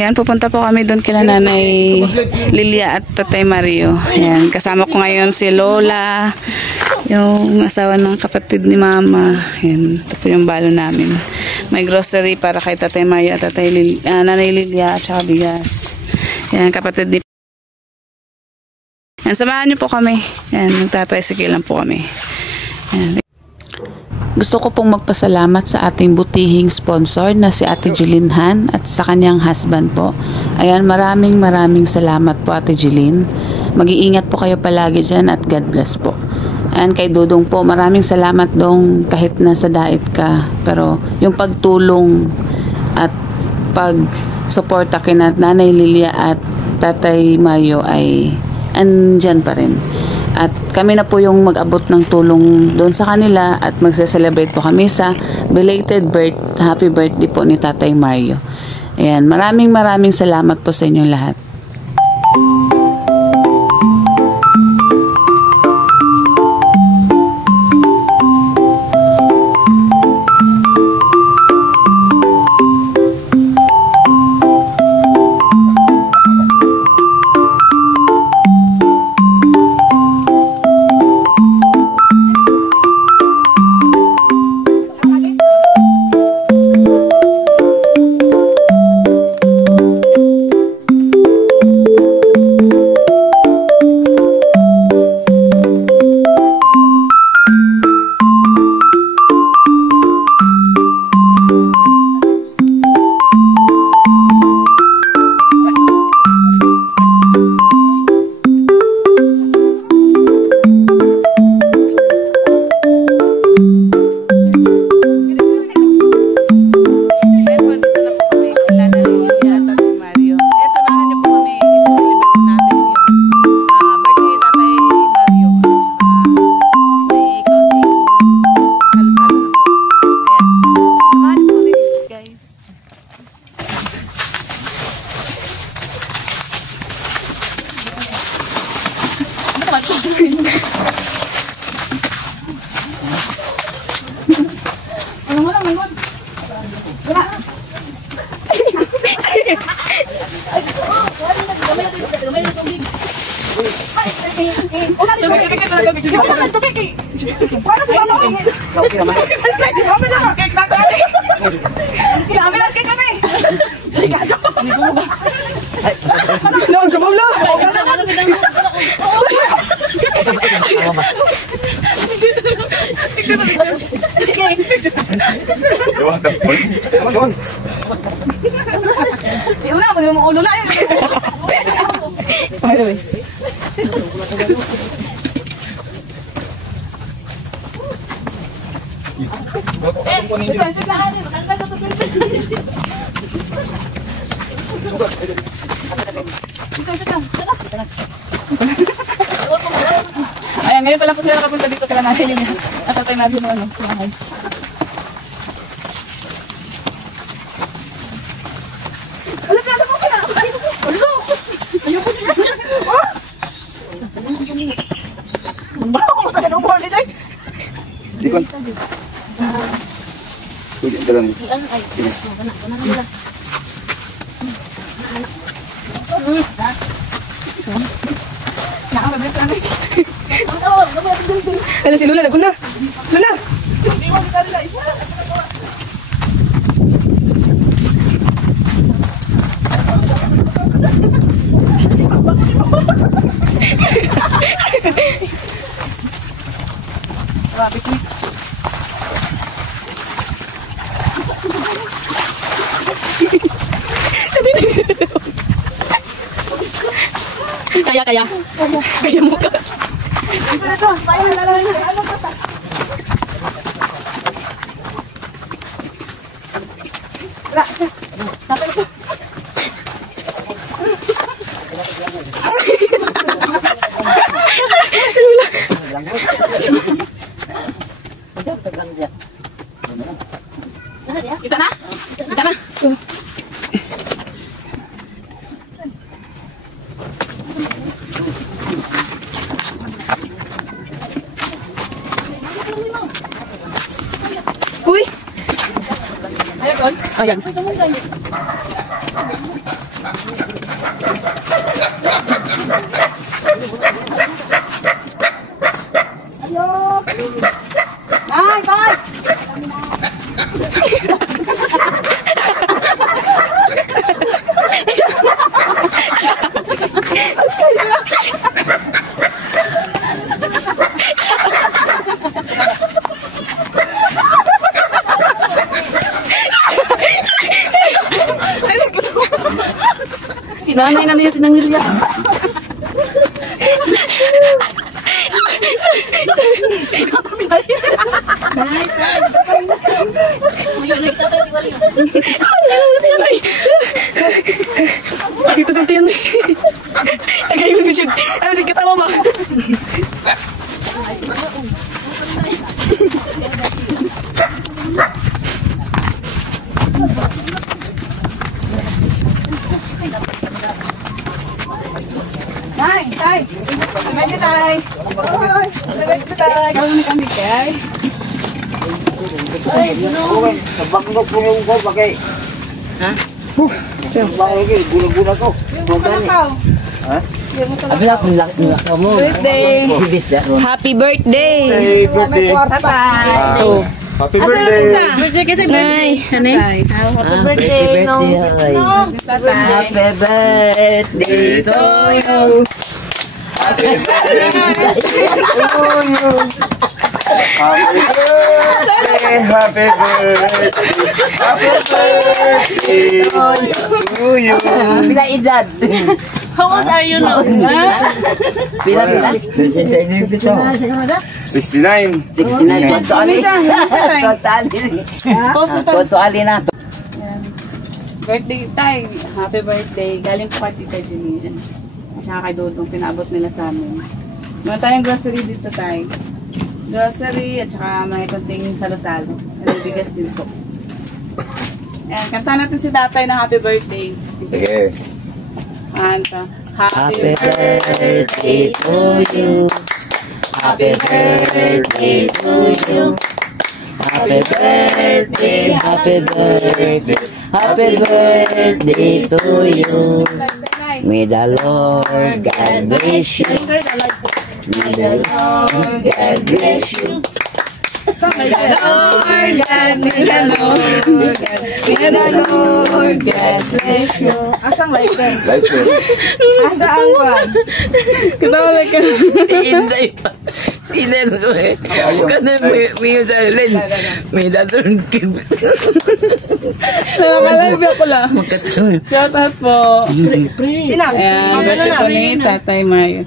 Yan, pupunta po kami doon kila Nanay Lilia at Tatay Mario. Yan, kasama ko ngayon si Lola, yung asawa ng kapatid ni Mama. Yan, ito po yung balo namin. May grocery para kay Tatay Mario at Nanay Lilia at saka bigas. Yan, kapatid ni. Yan, samahan niyo po kami. Yan, nagtatricycle lang po kami. Yan. Gusto ko pong magpasalamat sa ating butihing sponsor na si Ate Jeline Han at sa kanyang husband po. Ayan, maraming salamat po Ate Jeline. Mag-iingat po kayo palagi dyan at God bless po. Ayan, kay Dudong po, maraming salamat Dong kahit nasa dait ka. Pero yung pagtulong at pag-suporta kina Nanay Lilia at Tatay Mario ay andyan pa rin. At kami na po yung mag-abot ng tulong doon sa kanila at magse-celebrate po kami sa belated happy birthday po ni Tatay Mario. Ayan, maraming salamat po sa inyong lahat. Ayan, ngayon pala po sila nakapunta dito kaya nahin yun. At Tatay Mario mo ano. Wala ka, saan mo ka na? Wala! Ayoko nila. Ang baho ko sa ganung board nila. Di ko. Uy, ang dalang. Ay, wala. Ano si Lula? Lula! Lula! Kaya mo ka. Ito, paano lalawin na? Ano pa ta? Wala. Tapos ito. Kita na? Kita na? Ayan. Bye, bye. Kinanay na niya sinangilya. Kita sa tiyan. Tagay mo siya. Ay, masih ketawa ba? Tay, tay. Sabay ka, tay. Sabay ka, tay. Gawin ni kami, tay. Sabak mo po yung ko, bagay. Ha? Sabak lagi, gula-gula ko. Ha? Abi ako nilakaw mo. Birthday. Happy birthday. Happy birthday. Bye. Oh. Happy birthday! Birthday kasi birthday. Ano eh? Happy birthday, no. Happy birthday to you. Happy birthday to you. Happy birthday! Happy birthday to you! Bila edad? How old are you now? Bila? 69! 69. Kontuali na. Birthday tayo. Happy birthday. Galing po kay Tita Janine. At saka kay Dodong. Pinabot nila sa amin. Meron tayong grocery dito tayo. Grocery at saka may konting salo-salo. May bigas din po. Ayan, kanta natin si Tatay na happy birthday. Sige. Kanta. Happy birthday to you. Happy birthday to you. Happy birthday, happy birthday, happy birthday to you. May the Lord God bless you. May the Lord God bless you. May the Lord God, may the Lord God, may the Lord God bless you. Asang like them? Like it. Asaan ba? Katawa like ka. Inday pa. Inday ko eh. Kasi may dalin. May dalin. Nakakalive ako lang. Magkatawa. Shout out po. Sinang? Ayan, birthday po ni Tatay Mayo.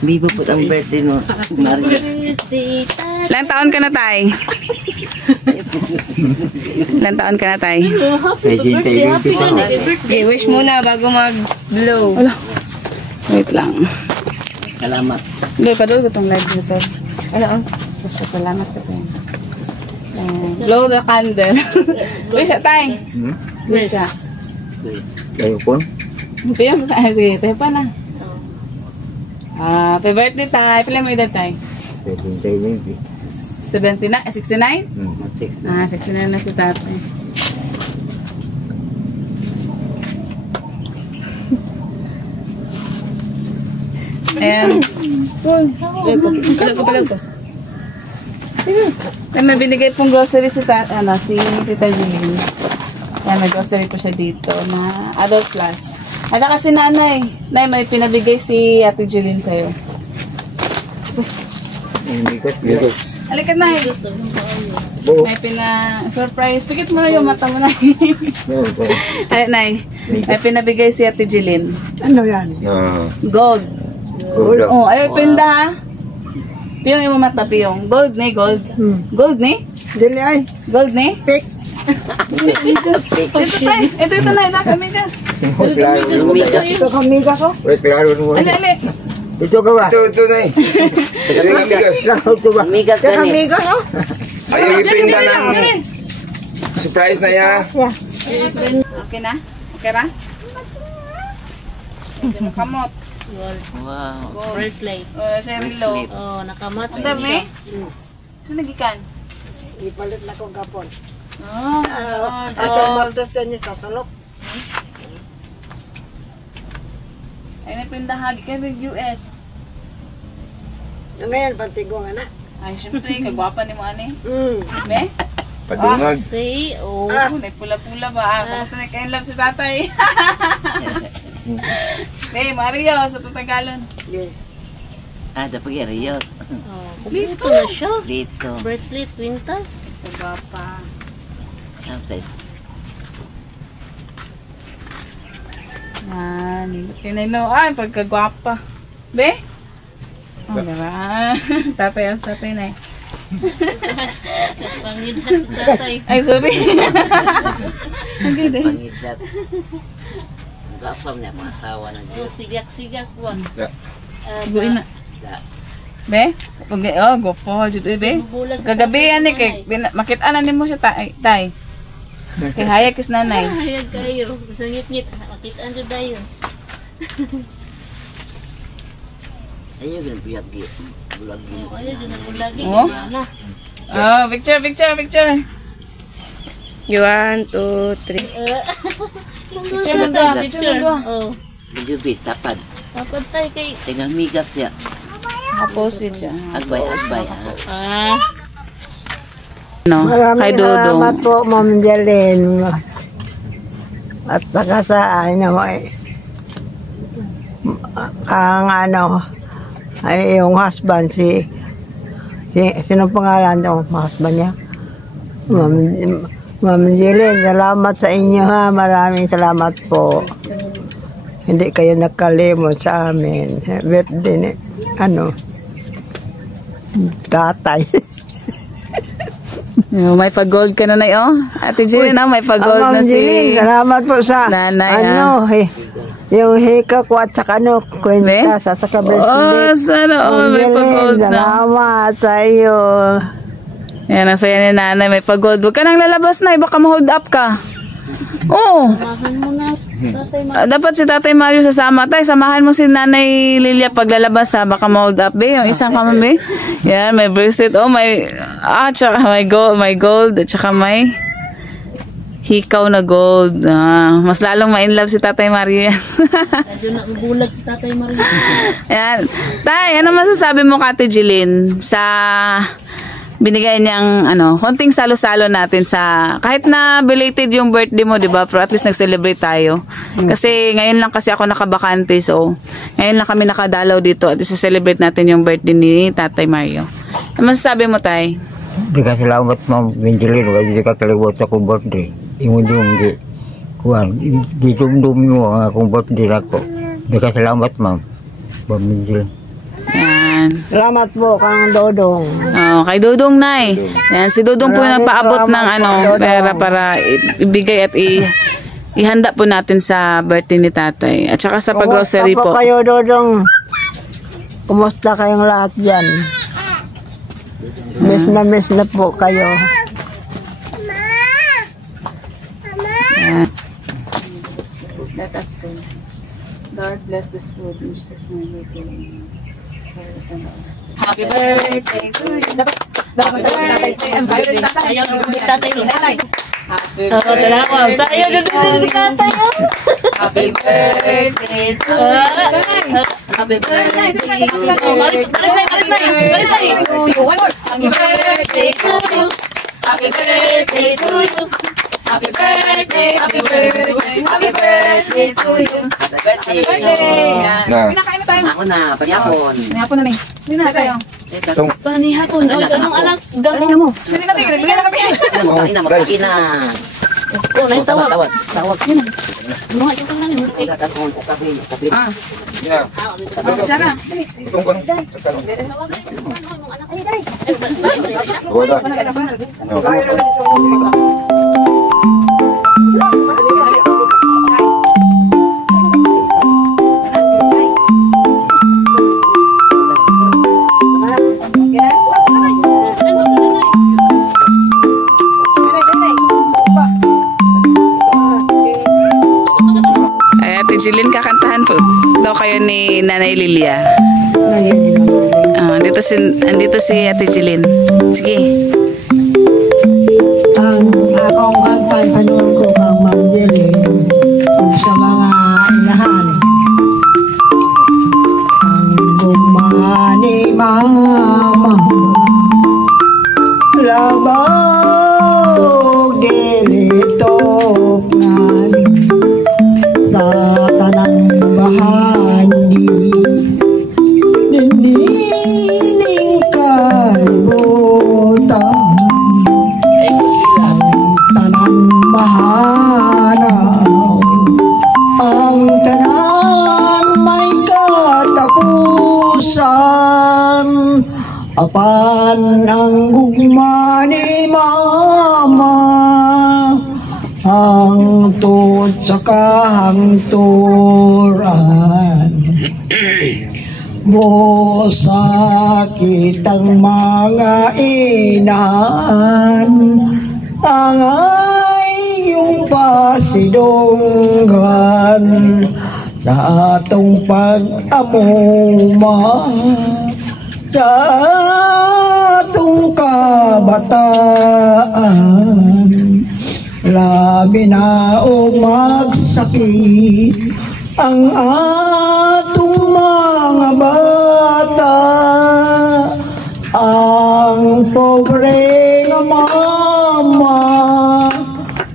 Viva po ang birthday mo. Maria. Ilang taon ka na, Tay? Ilang taon ka na, Tay? Okay, wish muna bago mag-blow. Wait lang. Salamat. Hindi, padul ko itong live dito. Ano? Gusto, salamat ka po. Blow the candle. Wish siya, Tay. Wish siya. Kayo po? Piyan mo sa sige, tayo pa na. Happy birthday, Tay. Pila mo edad, Tay? 69? 69? 69 na si Tatay. Ayan. Palag ko. Ay, may binigay pong grocery si si Tita Jeline. Ayan, may grocery po siya dito na adult plus. At saka si Nanay. Nay, may pinabigay si Ate Jeline sa'yo. Bigas. Halika, Nay. May surprise. Pikit mo na yung mata mo, Nay. Ay, Nay. May pinabigay si Ate Jeline. Ano yan? Gold. Gold. Oh, ay, pinda ha. Piyong yung mata, piyong. Gold ni, gold. Gold ni? Dili ay. Gold ni? Pick. Ito tayo. Ito na, nakamigas. Ito kamiga ko. Wait, klaro mo. Ali, ali. Ito ka ba? Ito na eh. Ito yung bigas. Ito ba? Migas ka ni. Kamiga ko? Ayaw ipinda ng surprise na ya. Okay na? Okay na? Kamot. Wow. Bracelet. Sherilo. Oh, nakamats Ang dami? Saan nagikan? Ipalit na kong kapon. Ate Martes din niya sasalok. Ay, napindahagi kayo ng US. Ngayon, pantigong anak. Ay, syempre, kagwapa ni mo, ani. Hmm. Be? Padungag. Say, oh. May pula-pula ba? Sa na kayo love si tatay. Be, Mario, sa tatagalon. Yeah. Dapat yung riyot. Dito na siya. Dito. Bracelet, kwintas. Kagwapa. Yan. Tinayno. Ay, pagkagwapa. Be? Oh, diba? Tatay ang tatay na eh. Pangidhat si tatay. Ay, sorry. Ang ganda. Pangidlat. Ang gapam niya kung asawa ng Oh, sigak-sigak ko. Guin na. Be? Oh, gopo. Judo, be? Kagabi yan eh. Makita na mo siya, tay. Kay hayag is nanay. Hayag kayo. Basta ngit-ngit. Makitaan siya tayo. ayun yung biyak bulag Oh, ayun, dyan ako lagi. Oh? Na. Oh, picture. 1, 2, 3. Picture mo doon. Picture mo doon. Oh. medyo bit tapad Dapat tayo kay... tingnan migas siya Nakaposit siya. agbay No, kay Maraming salamat Dodong. po, Ma'am Jeline. At saka sa ang ay yung husband, sino pangalan ng husband niya? Ma'am Jeline, salamat sa inyo ha. Maraming salamat po. Hindi kayo nakalimot sa amin. Birthday ni, tatay. May pag-gold ka na na, oh. Ate Jeline, may pag-gold na Ma'am Jeline, si... salamat po sa Nanay, yung hika ko at saka kwenta sa Oh, bracelet. sana all. May pag-gold na. Salamat sa iyo. Yan, ang saya ni nanay. May pag-gold. Huwag ka nang lalabas na. Baka ma-hold up ka. Oo. Samahan mo na. Tatay, Dapat si Tatay Mario sasama. Tay, samahan mo si Nanay Lilia paglalabas ha. Baka ma-hold up. Be, yung isang kamami. Yan, may bracelet. Oh, may... tsaka may gold. At tsaka may... hikaw na gold. Mas lalong ma-inlove si Tatay Mario yan. medyo nabulag si Tatay Mario. Yan. Tay, ano masasabi mo Ate Jeline sa binigay niyang konting salo-salo natin sa kahit na belated yung birthday mo, 'di ba? Pero at least nag-celebrate tayo. Kasi ngayon lang kasi ako nakabakante, so ngayon lang kami nakadalaw dito at i-celebrate natin yung birthday ni Tatay Mario. Ano masasabi mo, Tay? Di ka salamat Ma'am Benjelin, hindi ka kaliwat sa akong birthday. Yung di kuhan, di dumdum mo ang akong birthday ako. Di ka salamat Ma'am Benjelin. Yan. Salamat po kang Dodong. Oh, kay Dodong, Nay. Yan, si Dodong po yung Maraming nagpaabot ng salamat po, Dodong. pera para ibigay at ihanda po natin sa birthday ni Tatay. At saka sa pag-grocery Kumusta po. kayo, Dodong? Kumusta kayong lahat dyan? Miss na po kayo. Let us pray. Lord, bless this food in Jesus' name we pray. Happy birthday to you. Dapat magsayo si Tatay. Magsayo si Tatay. Ayaw, si Tatay rin. Happy Oo, talaga. Sayo, dyan si Tatay. Happy birthday to you. Happy birthday to you. Malis na. Happy birthday to you. Happy birthday to you. Happy birthday, happy birthday, happy birthday to you. Happy birthday. Na. Pinakain na tayo. ako na panyapon Pinapon na ni. Hindi na tayo. Panihapon. O, ganong anak. Ganong. Ano mo? Hindi na tayo. Bigyan na kami. makain na O, naitawag. tawag Mga ito na niyo. tatakon ko kape Yeah. Sana. Itong ko sa talong. Wala. Ay, Ate Jeline, kakantahan po daw kayo ni Nanay Lilia. Andito si Ate Jeline. Sige. Ang akong kantay kanon ko kang Manjeling sa mga inahan. Ang gumani mama labog dilitok nan sa tanang bahandi dinining kalibutan ang tanang bahanaw ang tanan may katapusan apan ang gugma ni mama ang tut sa kahangturan sakit ang mga inan ang iyong pasidonggan sa atong pag-amuma sa atong kabataan labi na o magsakit ang atong mga bata ang pobre nga mama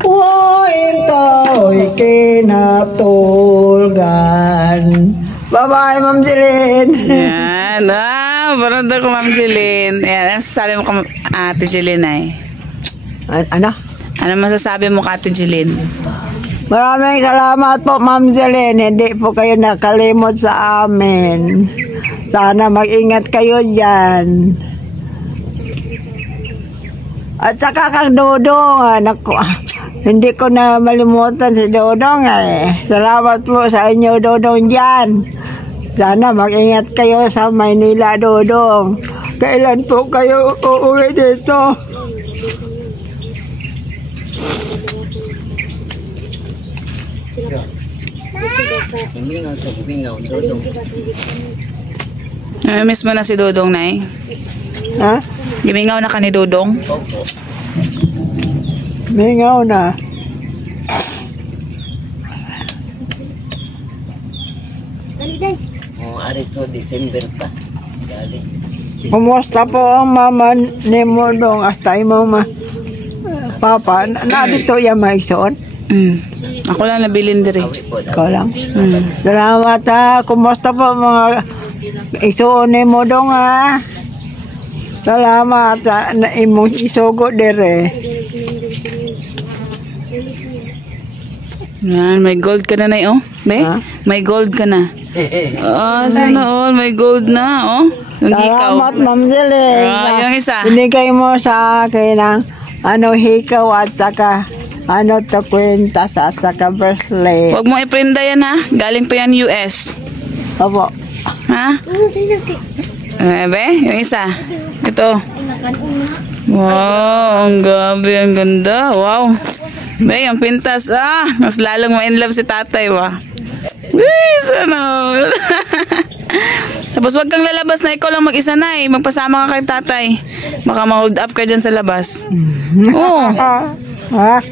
huwag tao'y kinatulgan. Bye-bye, Ma'am Jeline. Yan. Parang ko, Ma'am Jeline. Ayan, ano masasabi mo ka, Ate Jeline ay? Ano? Ano masasabi mo ka, Ate Jeline? Maraming salamat po, Ma'am Jeline. Hindi po kayo nakalimot sa amin. Sana mag-ingat kayo dyan. At saka kang Dodong, hindi ko na malimutan si Dodong eh. Salamat po sa inyo, Dodong dyan. Sana mag-ingat kayo sa Maynila, Dodong. Kailan po kayo uuwi dito? Miss mo na si Dodong, Nay? Ha? Gimingaw na ka ni Dodong? Mingaw na. Arito, December pa. Dali. Kumusta po ang mama ni Modong? Hasta mo papa, dito yung maigsoon? Ako lang nabilin diri. Ikaw lang. Salamat ha. Kumusta po mga isuon ni Modong ha? Salamat ha. Na imong isugo dire. Yan, may gold ka na, Nay, oh. Be? Ha? May gold ka na. Sana all, may gold na, oh. Yung hikaw. Salamat, Ma'am Jeline. Yung isa. Binigay mo sa akin ng hikaw at saka to kwintas at saka bracelet. Huwag mo iprinda yan, ha? Galing pa yan US. Opo. Ha? Be? Yung isa. Ito. Wow, ang gabi, ang ganda. Wow. Be, yung pintas. Mas lalong ma-inlove si tatay, wa. Uy, sana all. Tapos wag kang lalabas na ikaw lang mag-isa na eh. Magpasama ka kay tatay. Baka ma-hold up ka dyan sa labas. Oo. Ha?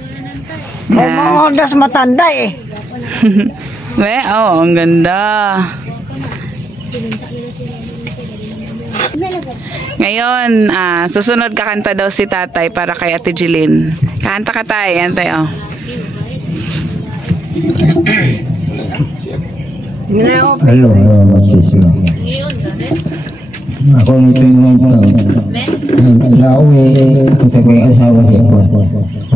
May mga ondas matanda eh. Be, ang ganda. Ngayon, susunod kakanta daw si tatay para kay Ate Jeline. Kanta ka tayo. Yan tayo. Hello, Matisla. Ako nito yung nauwi, kita ko yung asawa siya ko.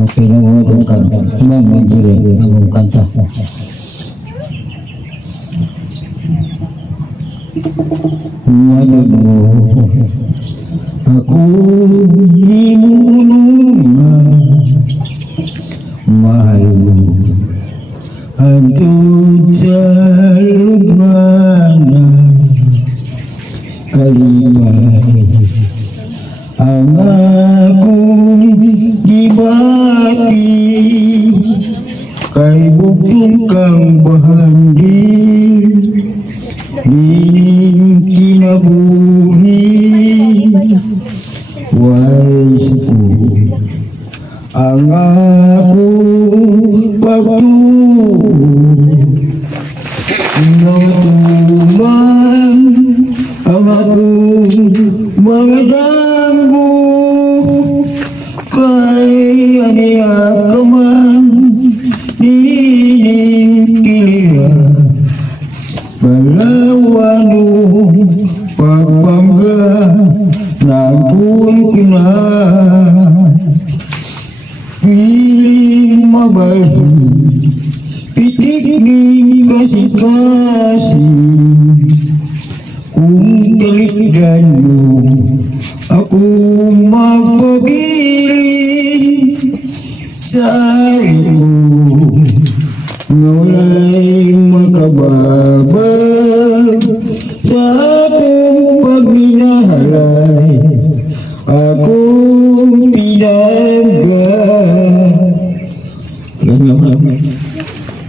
Okay na mo itong kanta. Ma'am, Manjeling, ang kanta. Matod mo, ako inulungan, mahal mo. Hantod sa lugmanan, kalimay ang akong gibati, kay bugtong kang bahandi, lining kinabuhi, wais ko ang mga damgo kay aniya kaman dinikilira balawano pagpangga nagun kina piling mabalhi pitik ni kasih-kasih kung talikdan mo ako magpabili sa ari ko ngulay makababag sa akong pagminahalay akong pinagga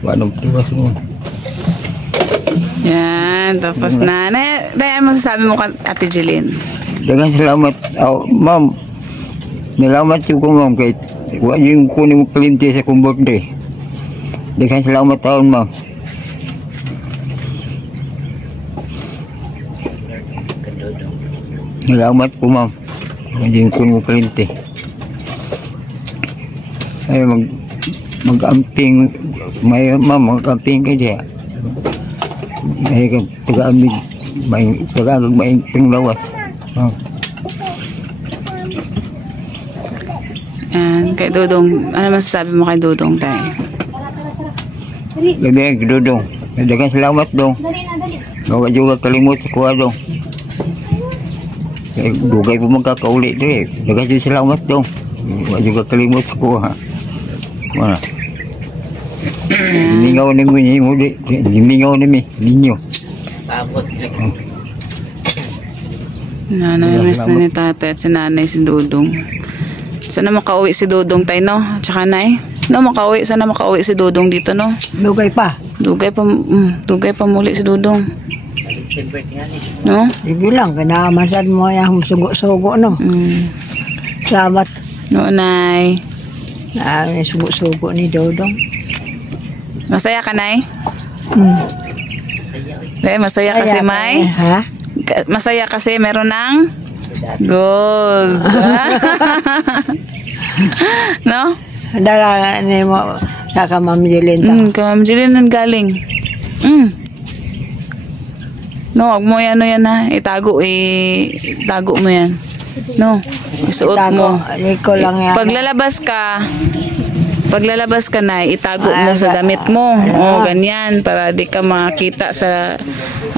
Anong tiwas mo? Yan, tapos na. Dahil masasabi mo ka, Ate Jeline? Dengan salamat, ma'am. Nalamat ko ma'am kahit wala yung kunin mo kalinti sa kong birthday. Dengan salamat taon ma'am. Nalamat ko ma'am. Wala yung kunin mo kalinti. Ay mag-amping, may ma'am, mag-amping ka dyan. Ay taga-amig, taga-amig may panglawas. Yan, kay Dudong. Ano masasabi mo kay Dudong tayo? Gabi, Dudong. Dagan salamat dong. Huwag juga kalimut sa kuha dong. Dugay po magkakauli doon eh. Dagan juga salamat dong. Huwag juga kalimut sa kuha. Mana? Lingaw ni mo ni mo di. Lingaw ni mi, ninyo. Nanay-miss na ni tatay at si nanay si Dudong. Sana makauwi si Dudong tayo, no? Tsaka nay. No, sana makauwi si Dudong dito, no? Dugay pa. Dugay pa muli si Dudong. No? Sige lang, kinamasan mo yung sugo-sugo, no? Salamat. No, nay. May sugo-sugo ni Dodong. Masaya ka, nay? Masaya kasi, May. Ha? Masaya kasi meron ng gold. No? Dala ni mo sa Ma'am Jeline. Kay Ma'am Jeline nang galing. No, wag mo yan, ha. Itago mo yan. No, isuot mo. Iko lang yan. Paglalabas ka na, itago mo sa damit mo. O, ganyan, para di ka makita sa,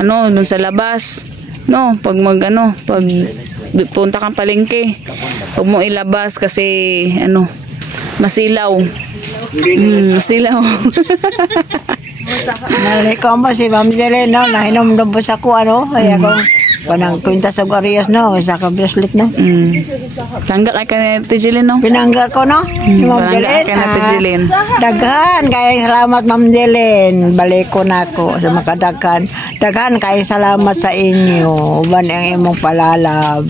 dun sa labas. No, pag punta kang palengke, huwag mo ilabas kasi, masilaw. Masilaw. Ikaw mo si Ma'am Jeline, no? Nahinom po sa ko, kaya kung panang kwinta sa Guarias, no? Sa ka-bracelet, no? Langga kay ka na Jeline, no? Pinangga ko, no? Ma'am Langga kay na Jeline. Daghan, kaya salamat Ma'am Jeline. Balik ko na ako sa makadaghan. Daghan, kaya salamat sa inyo. Uban ang imong palalab.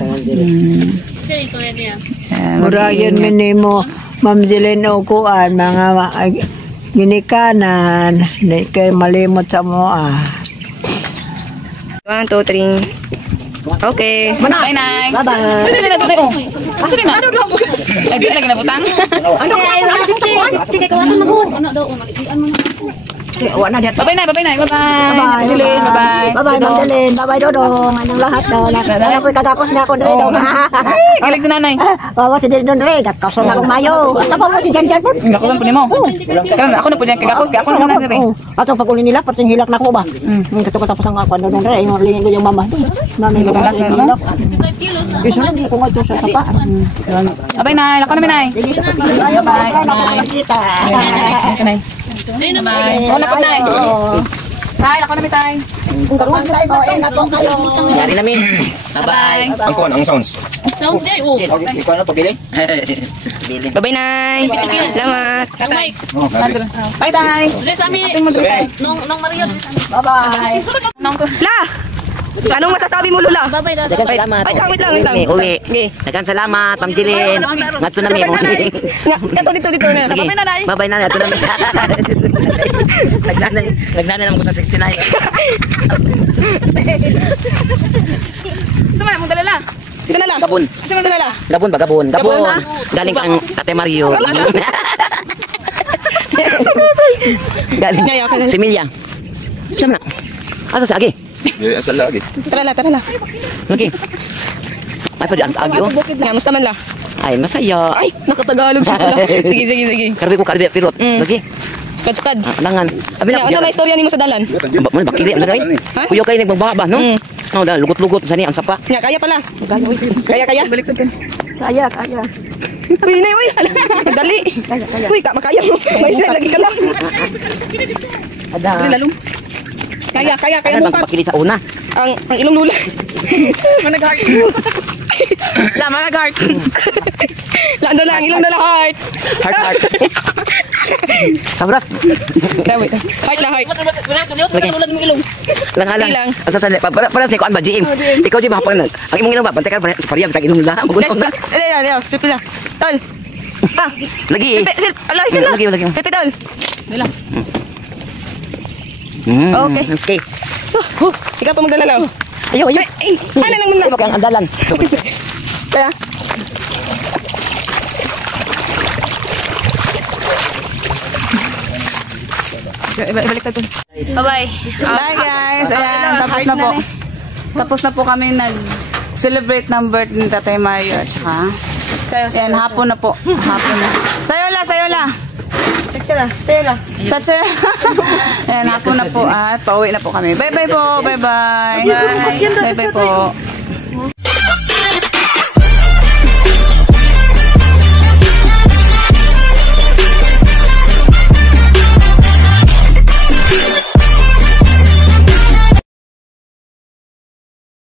Murayan minimo, Ma'am Jeline, o kuan, mga ginikanan, hindi kayo malimot sa mo, 1, 2, 3. Okay. Bye, Nay. Bye-bye. Sige na, tuloy mo. Sige na. Agad lagi na butang. Sige, kawasan mo po. Ano daw, malikian mo na. Wala na dito. Bye-bye, Nay. Bye-bye, Nay. Bye-bye. Jeline, bye-bye. Bye-bye, Ma'am Jeline. Bye-bye, Dodong. Anong lahat daw. Ano po'y kagakos na ako doon. Kilig si nanay. Bawa si Dodong doon. Gagkaso na akong mayo. Ano po si Jan-Jan po? Gakusan po ni mo. Karon ako na po diyan kagakos. Kaya ako na muna dire. Ato pag-uli nila, pati hilak na ko ba? Katapos ang ako doon doon. Yung lingin ko yung mama. Mami ko. Last na mo. Iso na ko nga ito sa tapa. Bye-bye, Nay. Ako na, Nay. Ayaw ba? Nakakita. Nay. Bye. Wala po, Nay. Nay, ako na, Tay. Karuan tayo po. Ingat po kayo. Yari namin. Bye-bye. Ang sounds. Sounds good. Oh. Ikaw na pagkiling? Bye-bye, Nay. Salamat. Mike. Bye, Tay. Dre sa amin. Nung Mario. Bye-bye. La! Anong masasabi mo, Lula? Bye-bye daw. Dagan salamat. Wait lang. Uwi. Dagan salamat, Ma'am Jeline. Ngadto na mi mo. Dito na. Bye-bye na, ngadto na mi. Nagnanay naman ko sa 69. Isa na lang. Gabon. Isa na lang. Gabon ba? Gabon. Gabon, Gabon. ha? Galing kang Ate Mario. Galing. Ngaya ka na. Si Milya. Sama na. Asa sa agi? Asal lagi. Tara la. Okay. Ay pa diyan agi oh. Nga, musta man la? Ay masaya. Ay, nakatagalog sila. Sige. Karbi pirot. Okay. Sukad. Langan. Abi Nga, na. unsa may istorya nimo sa dalan? Mo bakili ang dagay. Ha? Kuyo kay nagbababa no? No, da lugot-lugot sani ang sapa. Nga, kaya pala. Kaya. Balik ko Kaya. Uy, nay, uy. Dali. Uy, makaya mo. May isa lagi ka lang. Ada. Kaya Ano mo bang ka. bakili sa una? Ang ilong lula. Manag-heart. Manag-heart. Lando lang, ilong dala heart. Heart. Sabrat. Heart lang, heart. Langalan. Ilang. Asa sa para sa kuan ba GM. Ikaw di mahapon. Ang imong ilong ba bantay ka pariya tag ilong nila. Magunong na. Dali, sipi lang. Tol. Lagi. Ala, isa lang. Lagi. Sipi, tol. Okay. Ikaw pa magdala lang. Ayo. Ano nang muna? Imo kang andalan. Kaya. Balik ka, tol. Bye-bye. Bye guys. Ayan, tapos na po. Tapos na po kami nag-celebrate ng birthday ni Tatay Mario. At saka, ayan, hapon na po. Hapon na. Sayola. Chacha. Ayan, hapon na po at pauwi na po kami. Bye-bye po. Bye-bye. Bye-bye po.